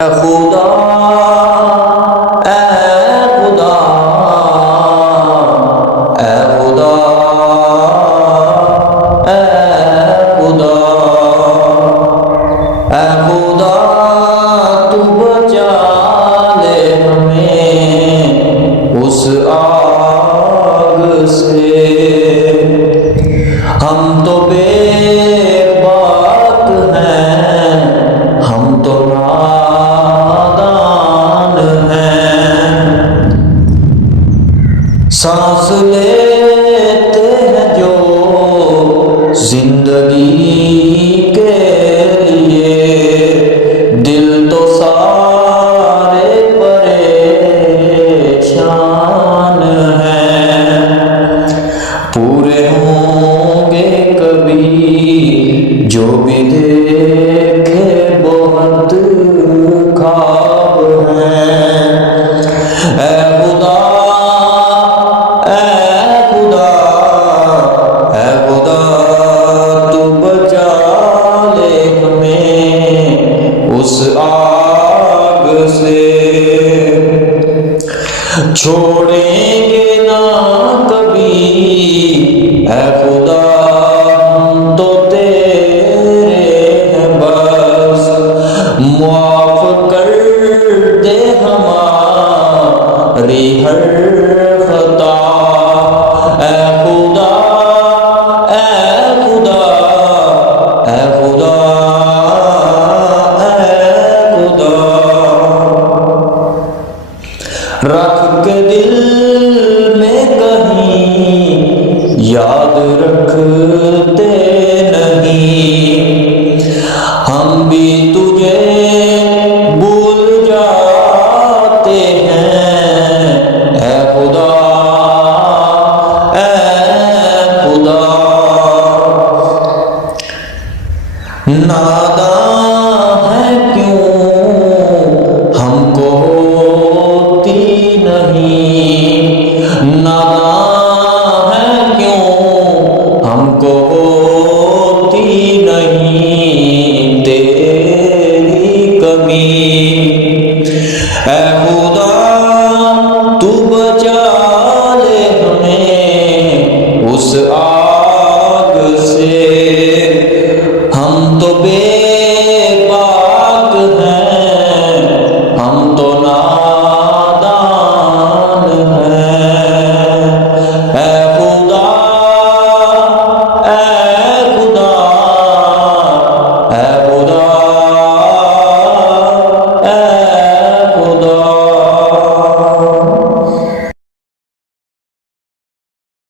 खुदा ए खुदा ए खुदा ए खुदा ए खुदा तू बचा ले हमें उस आग से। हम तो बेबाक हैं, हम तो सांस लेते हैं जो जिंदगी के लिए, दिल तो सारे परेशान हैं। पूरे होंगे कभी जो भी देखे बहुत ख्वाब हैं। ऐ खुदा तू बचा ले हमें उस आग से। छोड़ेंगे ना कभी ऐ खुदा, हम तो तेरे हैं बस। माफ कर दे हमारी हर खता। ऐ खुदा ऐ खुदा ऐ खुदा ऐ खुदा, रख के दिल में कहीं याद रखते नहीं, हम भी तुझे भूल जाते हैं। ऐ खुदा ऐ खुदा, नादान है क्यों हमको होती नहीं, नादान है क्यों हमको होती नहीं तेरी कमी।